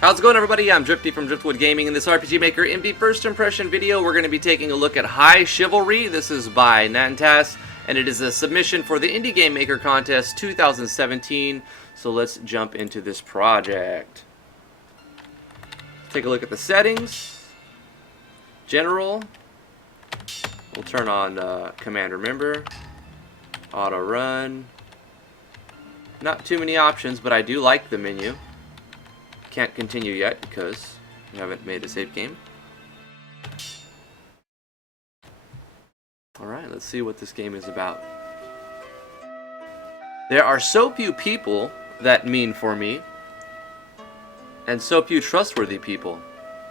How's it going, everybody? I'm Drifty from Driftwood Gaming. In this RPG Maker MV first impression video, we're going to be taking a look at High Chivalry. This is by Nantas, and it is a submission for the Indie Game Maker Contest 2017. So let's jump into this project. Take a look at the settings. General. We'll turn on Command Remember. Auto Run. Not too many options, but I do like the menu. Can't continue yet because we haven't made a save game. Alright, let's see what this game is about. There are so few people that mean for me, and so few trustworthy people.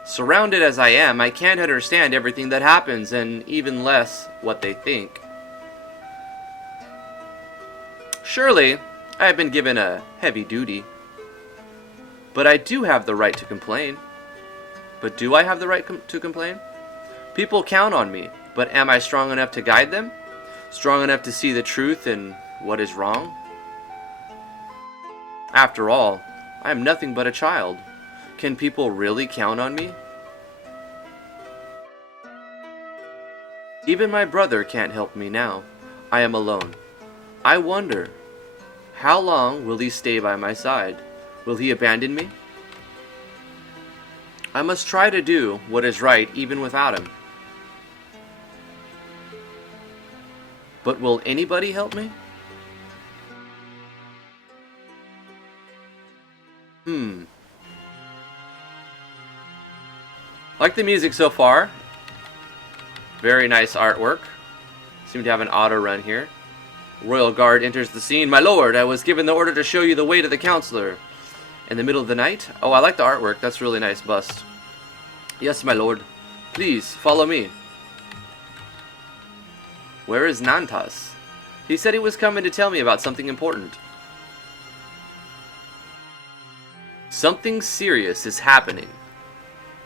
Surrounded as I am, I can't understand everything that happens, and even less what they think. Surely, I have been given a heavy duty. But I do have the right to complain. But do I have the right to complain? People count on me, but am I strong enough to guide them? Strong enough to see the truth in what is wrong? After all, I am nothing but a child. Can people really count on me? Even my brother can't help me now. I am alone. I wonder, how long will he stay by my side? Will he abandon me? I must try to do what is right even without him. But will anybody help me? Like the music so far. Very nice artwork. Seem to have an auto run here. Royal Guard enters the scene. My lord, I was given the order to show you the way to the counselor. In the middle of the night? Oh, I like the artwork. That's really nice bust. Yes, my lord. Please, follow me. Where is Nantas? He said he was coming to tell me about something important. Something serious is happening.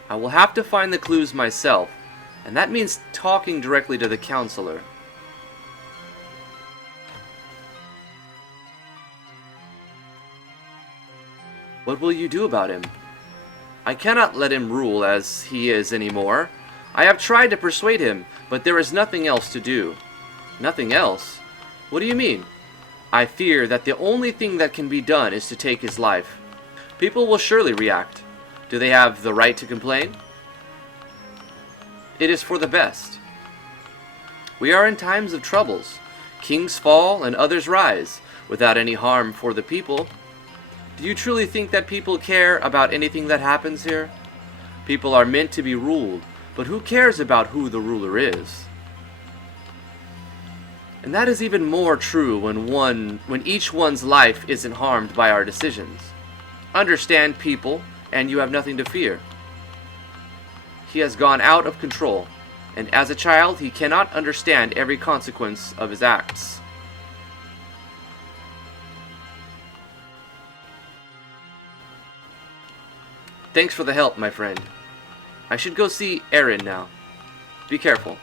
I will have to find the clues myself, and that means talking directly to the counselor. What will you do about him? I cannot let him rule as he is anymore. I have tried to persuade him, but there is nothing else to do. Nothing else? What do you mean? I fear that the only thing that can be done is to take his life. People will surely react. Do they have the right to complain? It is for the best. We are in times of troubles. Kings fall and others rise, without any harm for the people. Do you truly think that people care about anything that happens here? People are meant to be ruled, but who cares about who the ruler is? And that is even more true when each one's life isn't harmed by our decisions. Understand people, and you have nothing to fear. He has gone out of control, and as a child he cannot understand every consequence of his acts. Thanks for the help, my friend. I should go see R.A.M now. Be careful.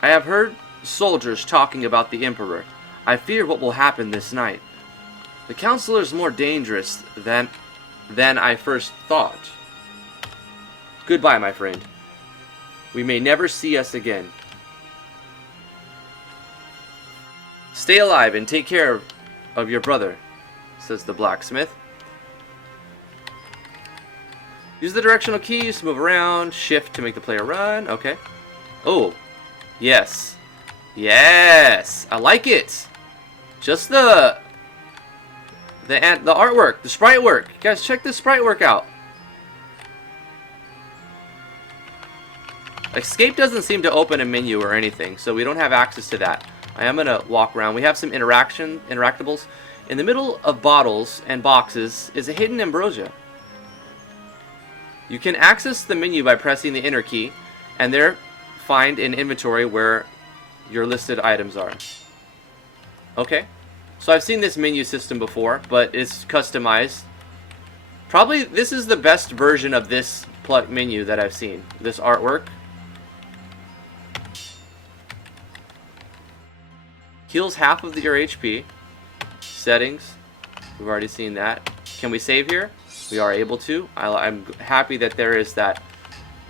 I have heard soldiers talking about the Emperor. I fear what will happen this night. The counselor is more dangerous than I first thought. Goodbye, my friend. We may never see us again. Stay alive and take care of your brother, says the blacksmith. Use the directional keys to move around. Shift to make the player run. Okay. Oh. Yes. Yes. I like it. Just the artwork. The sprite work. Guys, check this sprite work out. Escape doesn't seem to open a menu or anything, so we don't have access to that. I am going to walk around. We have some interactables. In the middle of bottles and boxes is a hidden ambrosia. You can access the menu by pressing the enter key, and there find an inventory where your listed items are. Okay, so I've seen this menu system before, but it's customized. Probably this is the best version of this menu that I've seen. This artwork. Heals half of your HP. Settings. We've already seen that. Can we save here? we are able to. I'm happy that there is that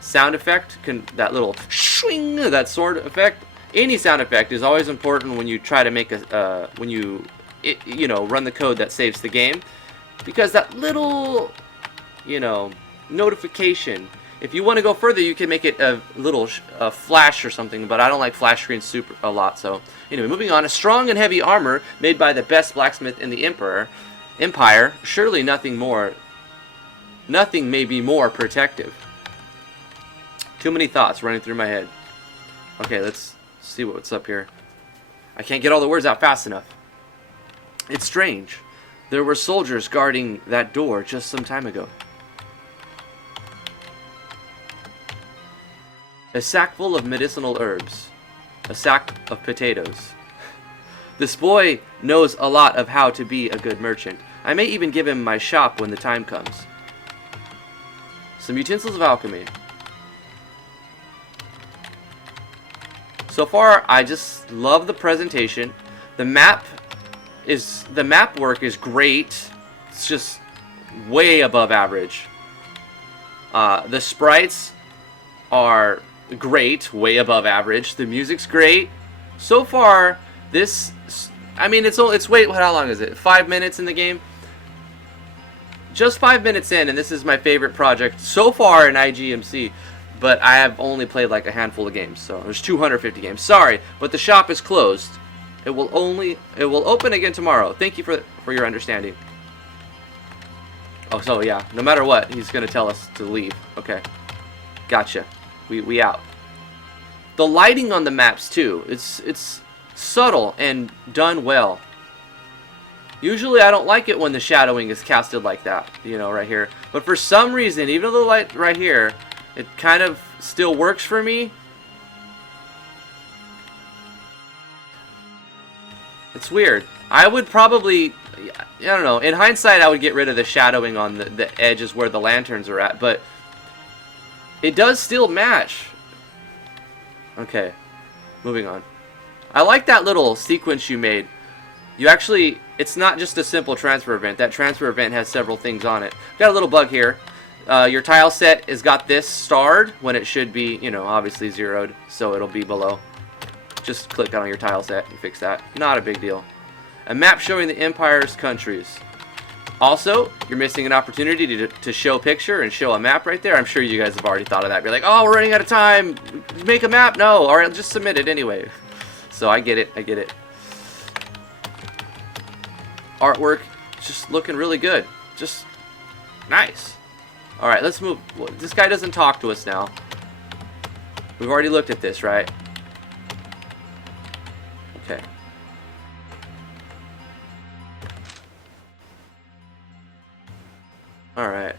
sound effect, that little swing, that sword effect. Any sound effect is always important when you try to make a, when you run the code that saves the game. Because that little, notification, if you want to go further, you can make it a little flash or something, but I don't like flash screens a lot, so. Anyway, moving on. A strong and heavy armor made by the best blacksmith in the Empire. Surely nothing may be more protective. Too many thoughts running through my head. Okay, let's see what's up here. I can't get all the words out fast enough. It's strange. There were soldiers guarding that door just some time ago. A sack full of medicinal herbs. A sack of potatoes. This boy knows a lot of how to be a good merchant. I may even give him my shop when the time comes. Some utensils of alchemy. So far, I just love the presentation. The map work is great. It's just way above average. The sprites are great, way above average. The music's great. So far, this, I mean, wait, how long is it? 5 minutes in the game? Just 5 minutes in, and this is my favorite project so far in IGMC. But I have only played like a handful of games, so there's 250 games. Sorry, but the shop is closed. It will open again tomorrow. Thank you for your understanding. Oh, so yeah, no matter what, he's gonna tell us to leave. Okay, gotcha. We out. The lighting on the maps too. It's subtle and done well. Usually I don't like it when the shadowing is casted like that, right here. But for some reason, even though the light right here, it kind of still works for me. It's weird. I would probably, I don't know, in hindsight I would get rid of the shadowing on the edges where the lanterns are at, but it does still match. Okay, moving on. I like that little sequence you made. You actually, it's not just a simple transfer event. That transfer event has several things on it. Got a little bug here. Your tile set has got this starred when it should be, obviously zeroed, so it'll be below. Just click on your tile set and fix that. Not a big deal. A map showing the Empire's countries. Also, you're missing an opportunity to show picture and show a map right there. I'm sure you guys have already thought of that. Be like, oh, we're running out of time. Make a map. No, all right, just submit it anyway. So I get it. I get it. Artwork, just looking really good. Just nice. All right, let's move. This guy doesn't talk to us now. We've already looked at this, right? Okay. All right.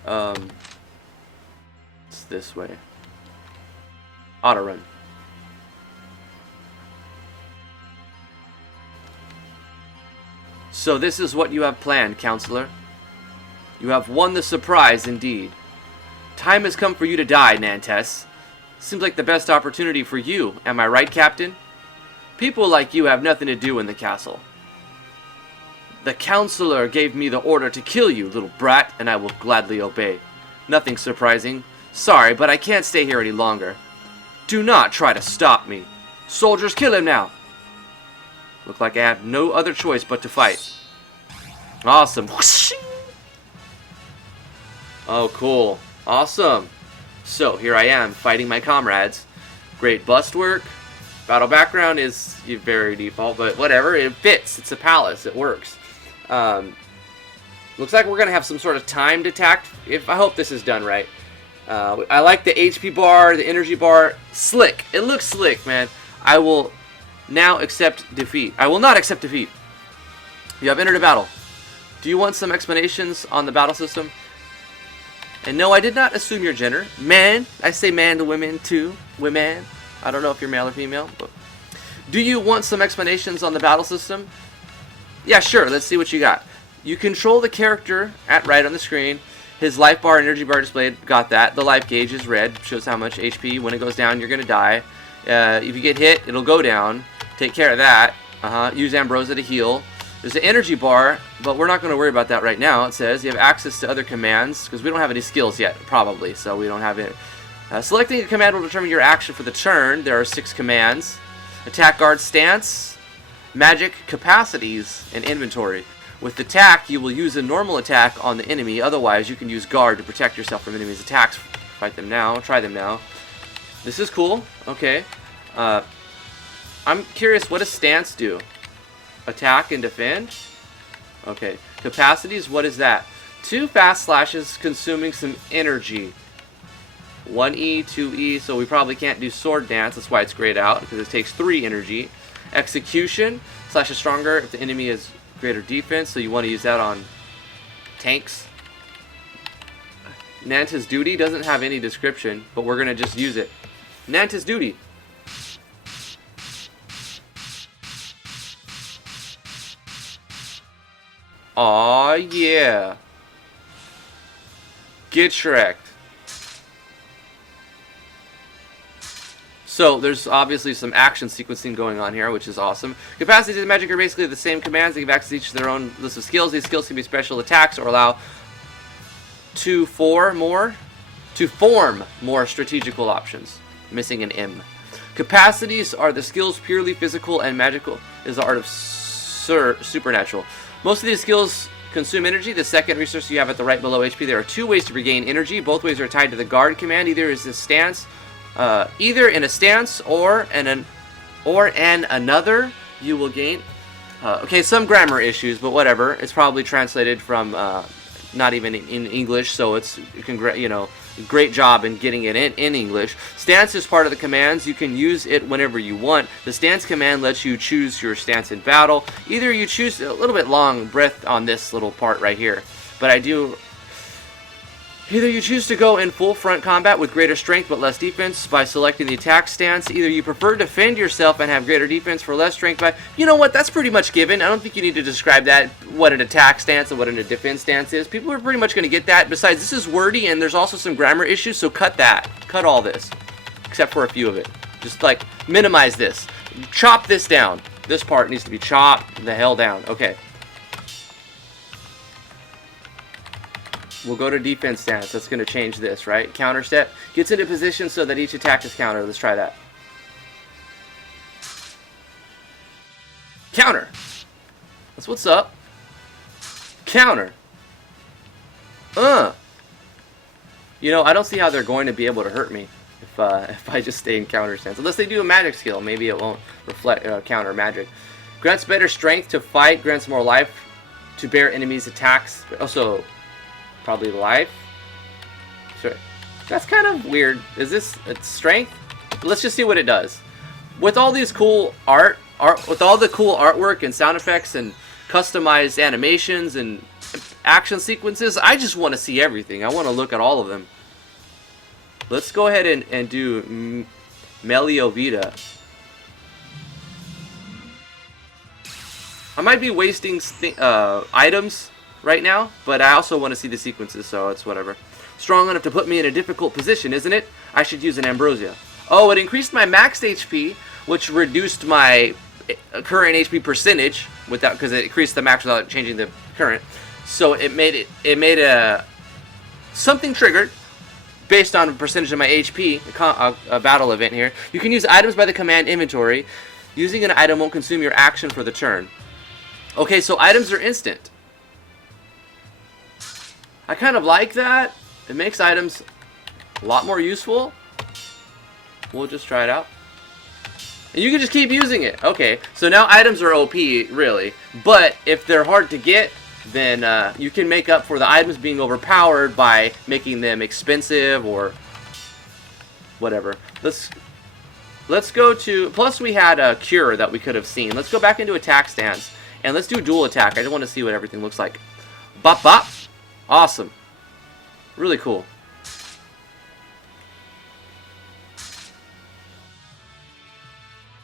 It's this way. Auto run. So this is what you have planned, Counselor. You have won the surprise indeed. Time has come for you to die, Nantes. Seems like the best opportunity for you, am I right, Captain? People like you have nothing to do in the castle. The Counselor gave me the order to kill you, little brat, and I will gladly obey. Nothing surprising. Sorry, but I can't stay here any longer. Do not try to stop me. Soldiers, kill him now. Look like I have no other choice but to fight. Awesome. Oh, cool. Awesome. So, here I am, fighting my comrades. Great bust work. Battle background is very default, but whatever. It fits. It's a palace. It works. Looks like we're going to have some sort of timed attack. I hope this is done right. I like the HP bar, the energy bar. Slick. It looks slick, man. I will now accept defeat. I will not accept defeat. You have entered a battle. Do you want some explanations on the battle system? And no, I did not assume your gender. Man. I say man to women too. Women. I don't know if you're male or female. But do you want some explanations on the battle system? Yeah, sure. Let's see what you got. You control the character at right on the screen. His life bar, energy bar displayed. Got that. The life gauge is red. Shows how much HP. When it goes down, you're going to die. If you get hit, it'll go down. Take care of that. Use Ambrosia to heal. There's an energy bar, but we're not going to worry about that right now. It says you have access to other commands, because we don't have any skills yet, probably, so we don't have it. Selecting a command will determine your action for the turn. There are 6 commands. Attack, guard, stance, magic, capacities, and inventory. With attack, you will use a normal attack on the enemy. Otherwise, you can use guard to protect yourself from enemies' attacks. Fight them now. Try them now. This is cool. Okay. I'm curious, what does stance do? Attack and defend? Okay. Capacities, what is that? 2 fast slashes consuming some energy. 1E, 2E, so we probably can't do sword dance. That's why it's grayed out, because it takes 3 energy. Execution, slash is stronger if the enemy has greater defense, so you want to use that on tanks. Nanta's duty doesn't have any description, but we're going to just use it. Nanta's duty. Aw, yeah. Get wrecked. So there's obviously some action sequencing going on here, which is awesome. Capacities and magic are basically the same commands. They give access to each of their own list of skills. These skills can be special attacks or allow to form more strategical options. Missing an M. Capacities are the skills purely physical, and magical is the art of supernatural. Most of these skills consume energy. The second resource you have at the right below HP. There are 2 ways to regain energy. Both ways are tied to the guard command. Either is a stance, either in a stance or an another you will gain. Okay, some grammar issues, but whatever. It's probably translated from not even in English, so it's great job in getting it in English. Stance is part of the commands. You can use it whenever you want. The stance command lets you choose your stance in battle. Either you choose a little bit long breath on this little part right here, but either you choose to go in full front combat with greater strength but less defense by selecting the attack stance. Either you prefer to defend yourself and have greater defense for less strength by... You know what? That's pretty much given. I don't think you need to describe that, what an attack stance and what a defense stance is. People are pretty much going to get that. Besides, this is wordy and there's also some grammar issues, so cut that. Cut all this. Except for a few of it. Just, like, minimize this. Chop this down. This part needs to be chopped the hell down. Okay. We'll go to defense stance. That's going to change this, right? Counter step. Gets into position so that each attack is countered. Let's try that. Counter. That's what's up. Counter. You know, I don't see how they're going to be able to hurt me if I just stay in counter stance. Unless they do a magic skill. Maybe it won't reflect counter magic. Grants better strength to fight. Grants more life to bear enemies' attacks. Also... probably life. Sure. That's kind of weird. Is this strength? Let's just see what it does. With all these cool with all the cool artwork and sound effects and customized animations and action sequences, I just want to see everything. I want to look at all of them. Let's go ahead and do Meliovita. I might be wasting items right now, but I also want to see the sequences, so it's whatever. Strong enough to put me in a difficult position, isn't it? I should use an Ambrosia. Oh, it increased my maxed HP, which reduced my current HP percentage without, because it increased the max without changing the current. So it made something triggered based on a percentage of my HP. A battle event here. You can use items by the command inventory. Using an item won't consume your action for the turn. Okay, so items are instant. I kind of like that. It makes items a lot more useful. We'll just try it out. And you can just keep using it. Okay, so now items are OP, really. But if they're hard to get, then you can make up for the items being overpowered by making them expensive or whatever. Let's go to... Plus we had a cure that we could have seen. Let's go back into attack stance. And let's do dual attack. I just want to see what everything looks like. Bop, bop. Awesome. Really cool.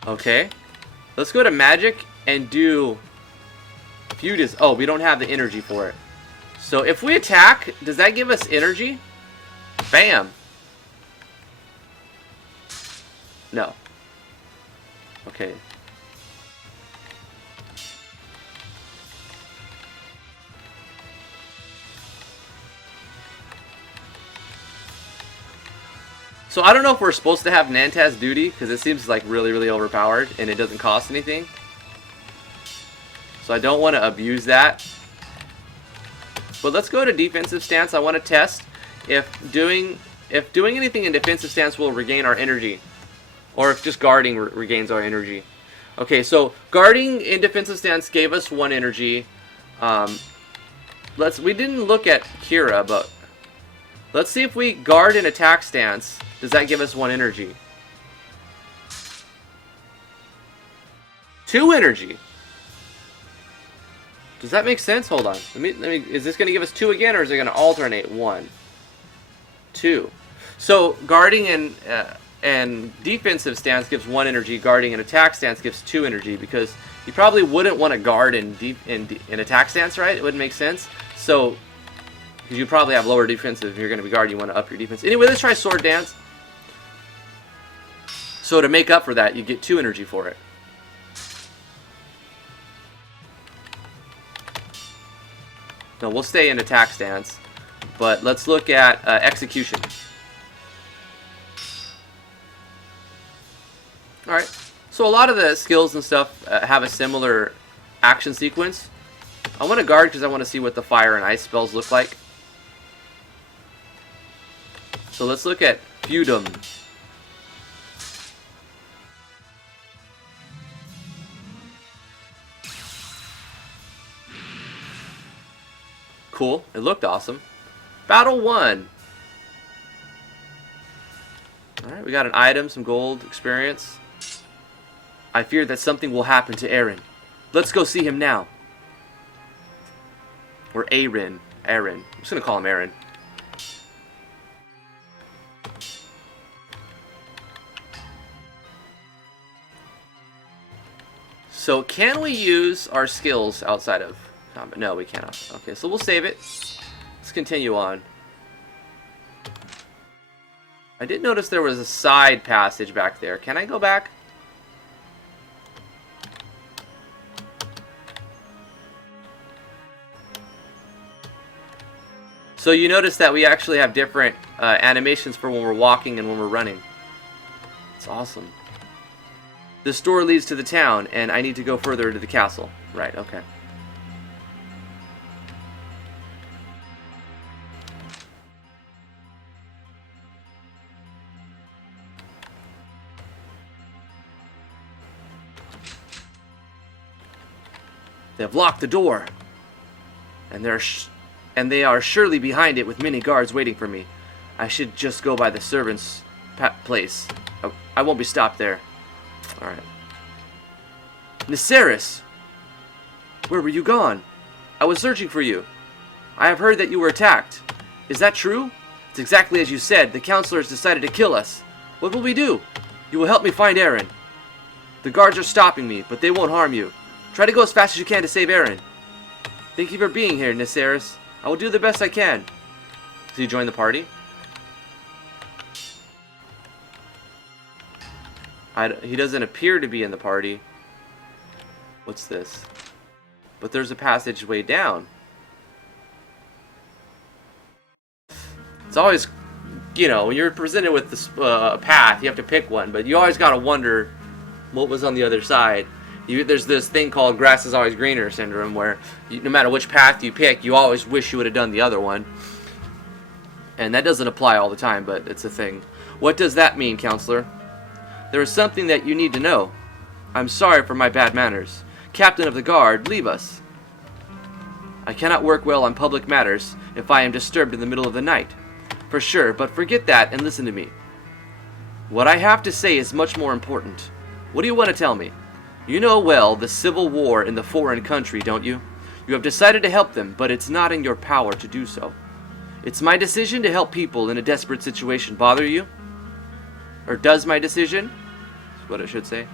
Okay. Let's go to magic and do feud is... Oh, we don't have the energy for it. So if we attack, does that give us energy? Bam. No. Okay. So I don't know if we're supposed to have Nantaz duty, because it seems like really, really overpowered, and it doesn't cost anything. So I don't want to abuse that. But let's go to defensive stance. I want to test if doing anything in defensive stance will regain our energy, or if just guarding regains our energy. Okay, so guarding in defensive stance gave us 1 energy. We didn't look at Kira, but let's see if we guard in attack stance. Does that give us 1 energy? 2 energy. Does that make sense? Hold on. Let me. Is this going to give us 2 again, or is it going to alternate? 1, 2. So guarding and defensive stance gives 1 energy. Guarding and attack stance gives 2 energy, because you probably wouldn't want to guard in attack stance, right? It wouldn't make sense. So, because you probably have lower defensive if you're going to be guarding, you want to up your defense. Anyway, let's try sword dance. So to make up for that, you get 2 energy for it. No, we'll stay in attack stance, but let's look at execution. Alright, so a lot of the skills and stuff have a similar action sequence. I want to guard because I want to see what the fire and ice spells look like. So let's look at Feudum. Cool, it looked awesome. Battle 1. Alright, we got an item, some gold experience. I fear that something will happen to Aaron. Let's go see him now. Or Aaron. Aaron. I'm just going to call him Aaron. So, can we use our skills outside of combat? No, we cannot. Okay, so we'll save it. Let's continue on. I did notice there was a side passage back there. Can I go back? So you notice that we actually have different animations for when we're walking and when we're running. It's awesome. This door leads to the town, and I need to go further into the castle. Right, okay. They have locked the door, and they are surely behind it with many guards waiting for me. I should just go by the servants' place. I won't be stopped there. Alright. Niceris! Where were you gone? I was searching for you. I have heard that you were attacked. Is that true? It's exactly as you said. The counselors decided to kill us. What will we do? You will help me find Aaron. The guards are stopping me, but they won't harm you. Try to go as fast as you can to save Aaron. Thank you for being here, Niceris. I will do the best I can. Did you join the party? He doesn't appear to be in the party. What's this? But there's a passageway down. It's always, you know, when you're presented with this path, you have to pick one, but you always gotta wonder what was on the other side. There's this thing called grass is always greener syndrome, where no matter which path you pick, you always wish you would have done the other one. And that doesn't apply all the time, but it's a thing. What does that mean, counselor? There is something that you need to know. I'm sorry for my bad manners. Captain of the guard, leave us. I cannot work well on public matters if I am disturbed in the middle of the night. For sure, but forget that and listen to me. What I have to say is much more important. What do you want to tell me? You know well the civil war in the foreign country, don't you? You have decided to help them, but it's not in your power to do so. It's my decision to help people in a desperate situation bother you? Or does my decision? That's what it should say.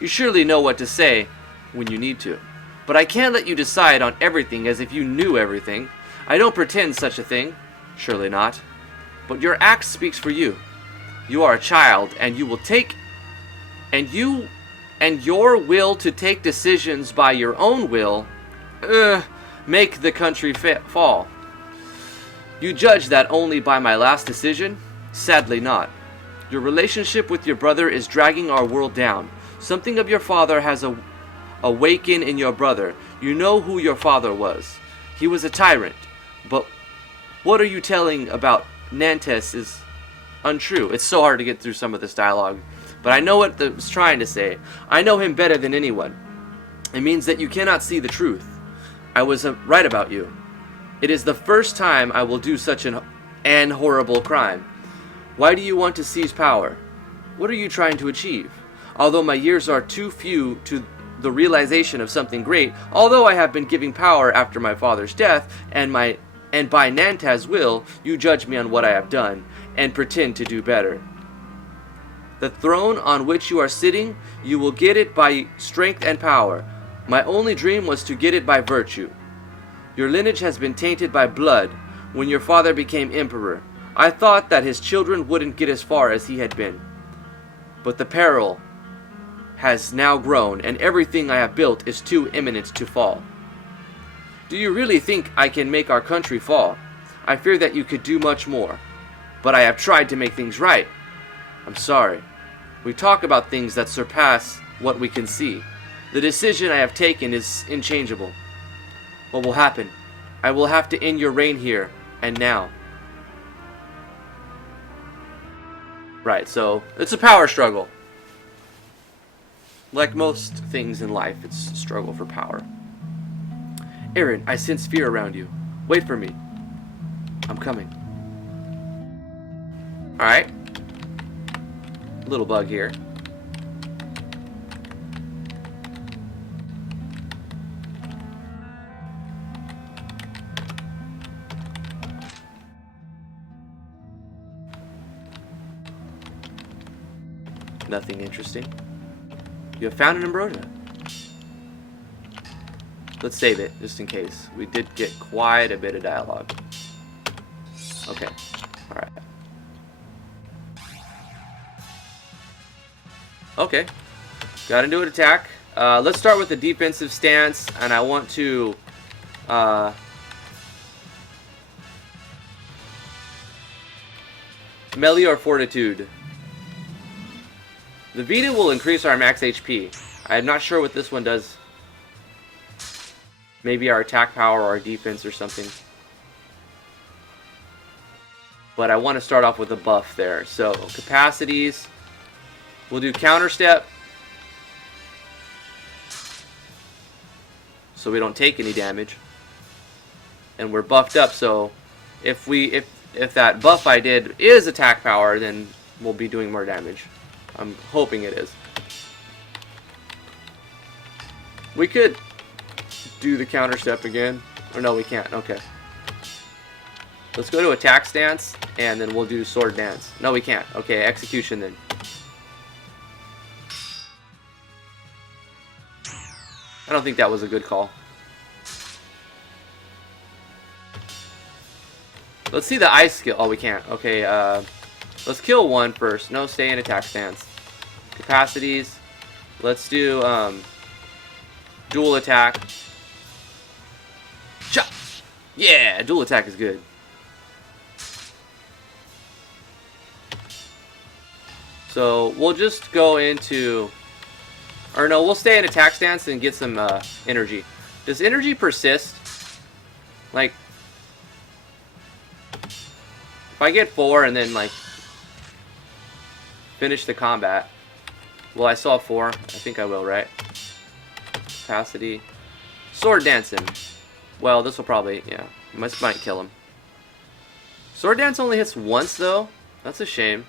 You surely know what to say when you need to. But I can't let you decide on everything as if you knew everything. I don't pretend such a thing. Surely not. But your act speaks for you. You are a child, and you will take... And your will to take decisions by your own will, make the country fall. You judge that only by my last decision? Sadly not. Your relationship with your brother is dragging our world down. Something of your father has awakened in your brother. You know who your father was. He was a tyrant. But what are you telling about Nantes is untrue. It's so hard to get through some of this dialogue. But I know what it's trying to say. I know him better than anyone. It means that you cannot see the truth. I was right about you. It is the first time I will do such an horrible crime. Why do you want to seize power? What are you trying to achieve? Although my years are too few to the realization of something great, although I have been giving power after my father's death, and by Nantes' will, you judge me on what I have done, and pretend to do better. The throne on which you are sitting, you will get it by strength and power. My only dream was to get it by virtue. Your lineage has been tainted by blood when your father became emperor. I thought that his children wouldn't get as far as he had been. But the peril has now grown, and everything I have built is too imminent to fall. Do you really think I can make our country fall? I fear that you could do much more. But I have tried to make things right. I'm sorry. We talk about things that surpass what we can see. The decision I have taken is unchangeable. What will happen? I will have to end your reign here and now. Right, so it's a power struggle. Like most things in life, it's a struggle for power. Aaron, I sense fear around you. Wait for me. I'm coming. Alright. Little bug here. Nothing interesting. You have found an ambrosia. Let's save it, just in case. We did get quite a bit of dialogue. Okay. Alright. Okay. Got into an attack. Let's start with the defensive stance, and I want to... melee or fortitude. The Vita will increase our max HP. I'm not sure what this one does. Maybe our attack power or our defense or something. But I want to start off with a buff there. So, capacities. We'll do counter step. So we don't take any damage. And we're buffed up, so if that buff I did is attack power, then we'll be doing more damage. I'm hoping it is. We could do the counter step again. Or no, we can't. Okay. Let's go to attack stance, and then we'll do sword dance. No, we can't. Okay, execution then. I don't think that was a good call. Let's see the ice skill. Oh, we can't. Okay, let's kill one first. No, stay in attack stance. Capacities. Let's do dual attack. Chop! Yeah, dual attack is good. So we'll just go into, or no, we'll stay in attack stance and get some energy. Does energy persist? Like, if I get 4 and then like finish the combat. Well, I saw 4. I think I will, right? Capacity. Sword dancing. Well, this will probably, yeah. Might kill him. Sword dance only hits once, though. That's a shame.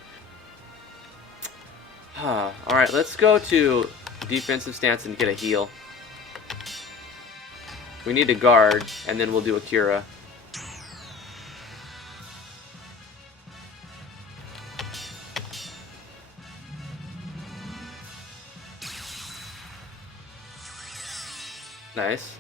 Alright, let's go to defensive stance and get a heal. We need to guard, and then we'll do a Cura. Nice.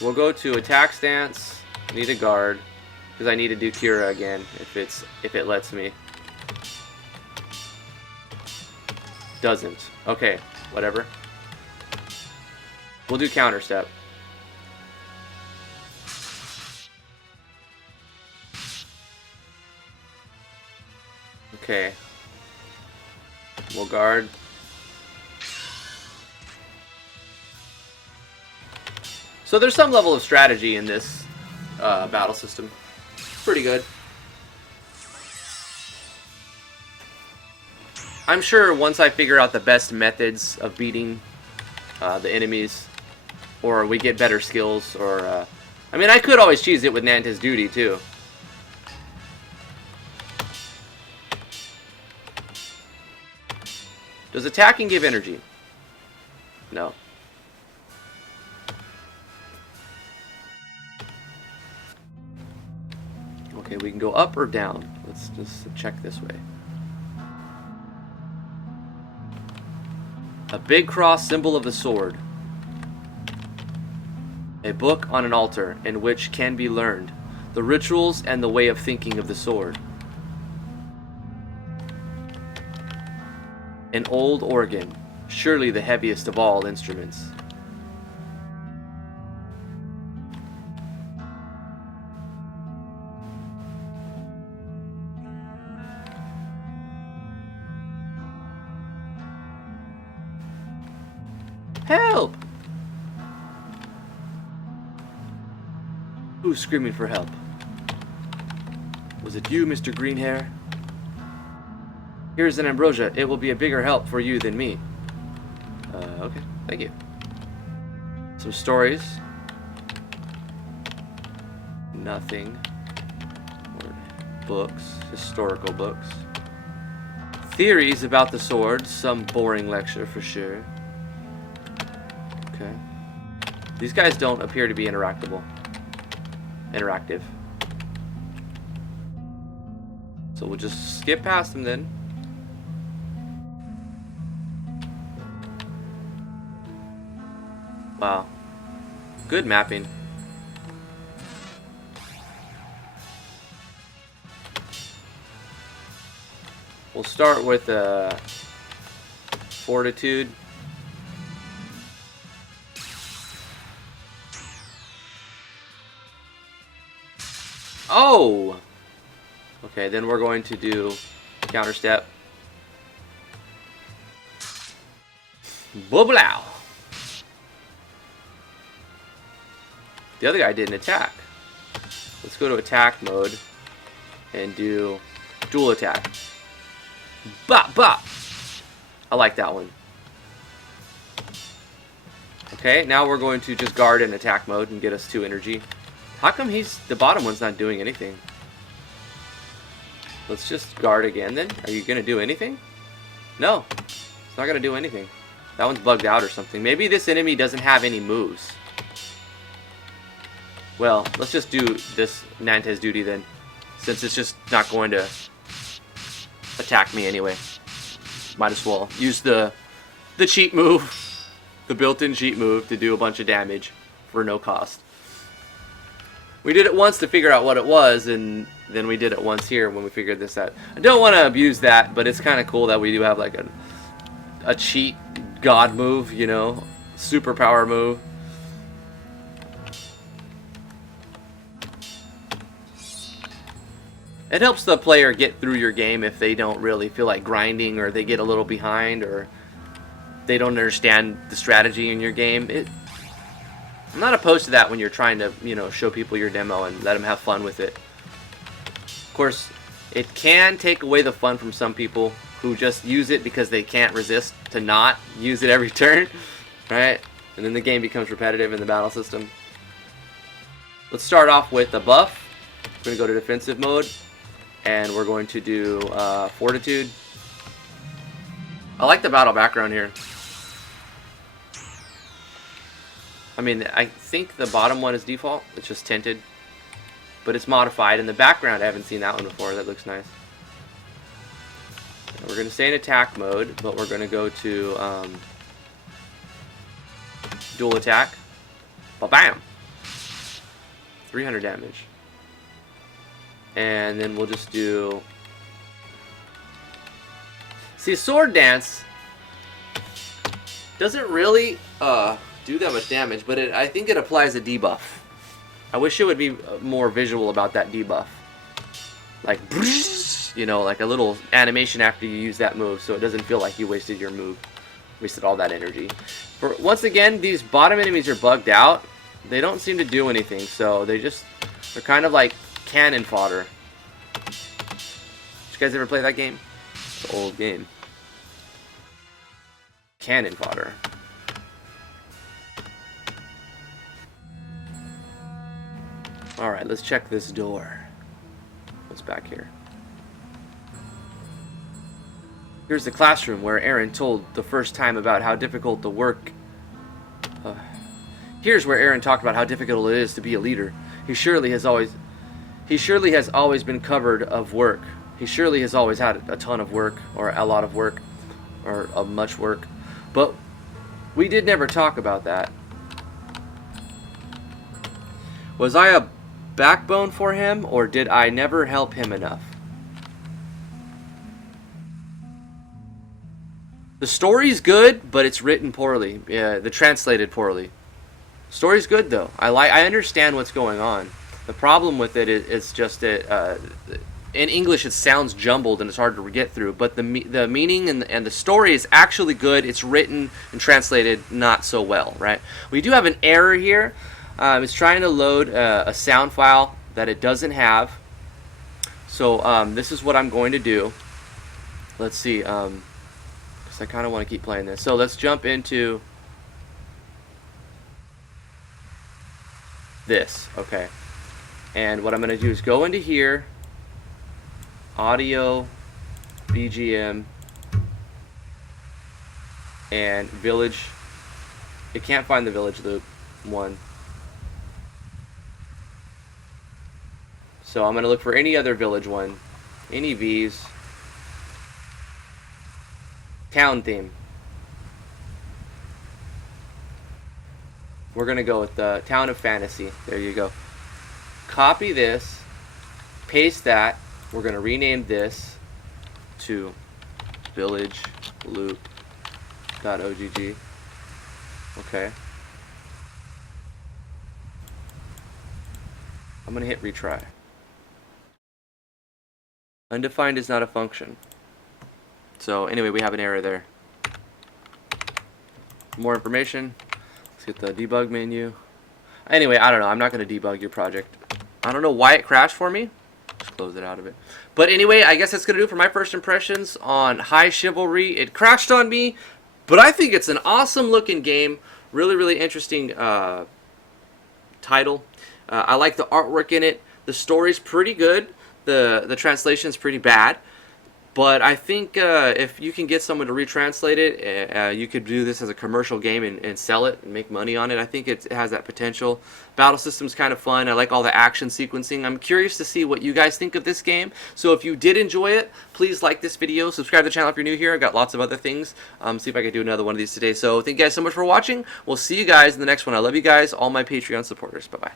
We'll go to attack stance. Need a guard because I need to do Cura again if it lets me. Doesn't. Okay, whatever. We'll do counter step. Okay. We'll guard. So there's some level of strategy in this battle system. Pretty good. I'm sure once I figure out the best methods of beating the enemies, or we get better skills, or I mean, I could always cheese it with Nanta's Duty too. Does attacking give energy? No. Okay, we can go up or down. Let's just check this way. A big cross, symbol of the sword. A book on an altar in which can be learned the rituals and the way of thinking of the sword. An old organ, surely the heaviest of all instruments. Help! Who's screaming for help? Was it you, Mr. Greenhair? Here's an ambrosia. It will be a bigger help for you than me. Okay, thank you. Some stories. Nothing. Or books. Historical books. Theories about the sword. Some boring lecture for sure. Okay. These guys don't appear to be interactive. So we'll just skip past them then. Wow. Good mapping. We'll start with Fortitude. Oh! Okay, then we're going to do counter step. Booblow! The other guy didn't attack. Let's go to attack mode and do dual attack. Bop, bop! I like that one. Okay, now we're going to just guard in attack mode and get us 2 energy. How come the bottom one's not doing anything? Let's just guard again then. Are you going to do anything? No. It's not going to do anything. That one's bugged out or something. Maybe this enemy doesn't have any moves. Well, let's just do this Nanta's Duty then, since it's just not going to attack me anyway. Might as well use the cheat move, the built-in cheat move to do a bunch of damage for no cost. We did it once to figure out what it was, and then we did it once here when we figured this out. I don't want to abuse that, but it's kind of cool that we do have like a cheat god move, you know, superpower move. It helps the player get through your game if they don't really feel like grinding, or they get a little behind, or they don't understand the strategy in your game. I'm not opposed to that when you're trying to, you know, show people your demo and let them have fun with it. Of course, it can take away the fun from some people who just use it because they can't resist to not use it every turn, right? And then the game becomes repetitive in the battle system. Let's start off with a buff. We're going to go to defensive mode, and we're going to do Fortitude. I like the battle background here. I mean, I think the bottom one is default. It's just tinted. But it's modified. In the background, I haven't seen that one before. That looks nice. And we're going to stay in attack mode, but we're going to go to dual attack. Ba-bam! 300 damage. And then we'll just do... See, Sword Dance doesn't really... do that much damage, but I think it applies a debuff. I wish it would be more visual about that debuff. Like, you know, like a little animation after you use that move, so it doesn't feel like you wasted your move, wasted all that energy. Once again, these bottom enemies are bugged out. They don't seem to do anything, so they're kind of like cannon fodder. Did you guys ever play that game? It's an old game. Cannon fodder. Alright, let's check this door. What's back here? Here's the classroom where Aaron told the first time about how difficult the work... Here's where Aaron talked about how difficult it is to be a leader. He surely has always been covered of work. He surely has always had a ton of work, or a lot of work, or much work. But we did never talk about that. Was I a backbone for him, or did I never help him enough? The story's good, but it's written poorly. Yeah, the translated poorly. Story's good though. I understand what's going on. The problem with it is just that in English it sounds jumbled and it's hard to get through. But the meaning and the story is actually good. It's written and translated not so well, right? We do have an error here. It's trying to load a sound file that it doesn't have. So this is what I'm going to do. Let's see. Because I kind of want to keep playing this. So let's jump into this. Okay. And what I'm going to do is go into here. Audio, BGM, and village. It can't find the village loop one. So I'm going to look for any other village one. Any V's. Town theme. We're going to go with the Town of Fantasy. There you go. Copy this. Paste that. We're going to rename this to village loop.ogg. Okay. I'm going to hit retry. Undefined is not a function. So anyway, we have an error there. More information. Let's get the debug menu. Anyway, I don't know. I'm not going to debug your project. I don't know why it crashed for me. Just close it out of it. But anyway, I guess that's going to do it for my first impressions on High Chivalry. It crashed on me, but I think it's an awesome looking game. Really, really interesting title. I like the artwork in it. The story's pretty good. The translation's pretty bad. But I think if you can get someone to retranslate it, you could do this as a commercial game and sell it and make money on it. I think it has that potential. Battle system's kind of fun. I like all the action sequencing. I'm curious to see what you guys think of this game. So if you did enjoy it, please like this video. Subscribe to the channel if you're new here. I've got lots of other things. See if I can do another one of these today. So thank you guys so much for watching. We'll see you guys in the next one. I love you guys, all my Patreon supporters. Bye-bye.